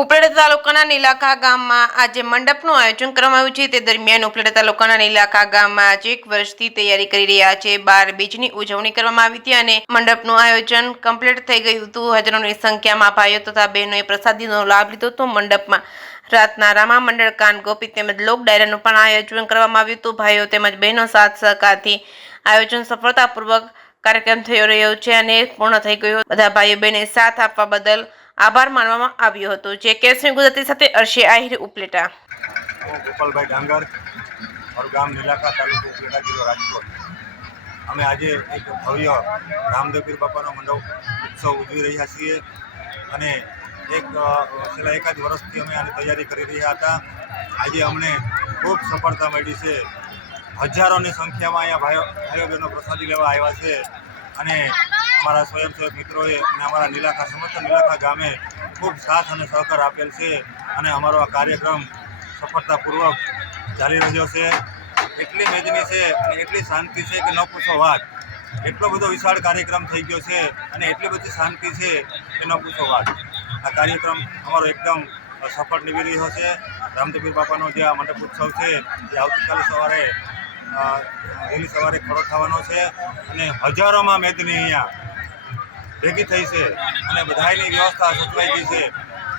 ઉપલેટા તાલુકાના નીલાખા ગામમાં આજે મંડપનું આયોજન કરવામાં આવ્યું છે। તે દરમિયાન ઉપલેટા તાલુકાના નીલાખા ગામમાં આજે 1 વર્ષથી તૈયારી કરી રહ્યા છે। 12 બીજની ઉજવણી કરવામાં આવી હતી અને મંડપનું આયોજન કમ્પ્લીટ થઈ ગયું હતું। હજારોની સંખ્યામાં ભાઈઓ તથા બહેનોએ પ્રસાદીનો લાભ લીધો હતો। મંડપમાં રાતના રામા મંડળ કાન ગોપી તેમજ લોક ડાયરાનું પણ આયોજન કરવામાં આવ્યું હતું। ભાઈઓ તેમજ બહેનો સાથ સહકારથી આયોજન સફળતાપૂર્વક કાર્યક્રમ થઈ રહ્યો છે અને પૂર્ણ થઈ ગયો। બધા ભાઈઓ બહેને સાથ આપવા બદલ આભાર માનવામાં આવ્યો હતો। જે કેસરી ગુજરાતી સાથે અર્શી આહિર ઉપલેટા। ગોપાલભાઈ ડાંગર, મારું ગામ નીલાખા, તાલુકો ઉપલેટા, જિલ્લો રાજકોટ। અમે આજે એક ભવ્ય રામદેવ પીર બાપાનો મંડપ ઉત્સવ ઉજવી રહ્યા છીએ અને છેલ્લા એકાદ વર્ષથી અમે આની તૈયારી કરી રહ્યા હતા। આજે અમને ખૂબ સફળતા મળી છે। હજારોની સંખ્યામાં અહીંયા ભાઈઓ બહેનો પ્રસાદી લેવા આવ્યા છે અને અમારા સ્વયંસેવક મિત્રોએ અને અમારા નીલાખા સમસ્ત નીલાખા ગામે ખૂબ સાથ અને સહકાર આપેલ છે અને અમારો આ કાર્યક્રમ સફળતાપૂર્વક ચાલી રહ્યો છે। એટલી મેદની છે અને એટલી શાંતિ છે કે ન પૂછો વાત। એટલો બધો વિશાળ કાર્યક્રમ થઈ ગયો છે અને એટલી બધી શાંતિ છે કે ન પૂછો વાત। આ કાર્યક્રમ અમારો એકદમ સફળ નીવડી રહ્યો છે। રામદેવ પીર બાપાનો જે આ મંડપ ઉત્સવ છે એ આવતીકાલે વહેલી સવારે ખડો થવાનો છે અને હજારોમાં મેદની અહીંયા ભેગી થઈ છે અને બધાની વ્યવસ્થા સચવાઈ ગઈ છે।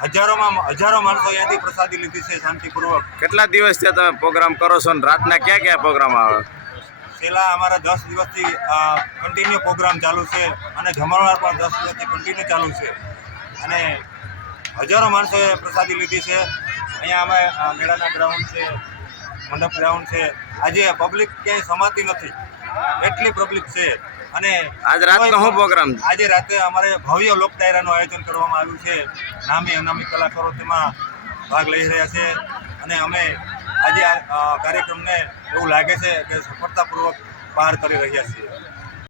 હજારો માણસો અહીંયાથી પ્રસાદી લીધી છે શાંતિપૂર્વક। કેટલા દિવસથી તમે પ્રોગ્રામ કરો છો અને રાતના ક્યાં ક્યાં પ્રોગ્રામ આવે? છેલ્લા અમારા 10 દિવસથી કન્ટિન્યુ પ્રોગ્રામ ચાલુ છે અને જમણવાર પણ 10 દિવસથી કન્ટિન્યુ ચાલુ છે અને હજારો માણસોએ પ્રસાદી લીધી છે। અહીંયા અમે મેળાના ગ્રાઉન્ડ છે, મંડપ ગ્રાઉન્ડ છે, આજે પબ્લિક ક્યાંય સમાતી નથી, એટલી પબ્લિક છે। અને આજ રાતનો શું પ્રોગ્રામ? આજે રાતે અમારે ભવ્ય લોક ડાયરાનું આયોજન કરવામાં આવ્યું છે। નામી અનામી કલાકારો તેમાં ભાગ લઈ રહ્યા છે અને અમે આજે આ કાર્યક્રમને એવું લાગે છે કે સફળતાપૂર્વક પાર કરી રહ્યા છીએ।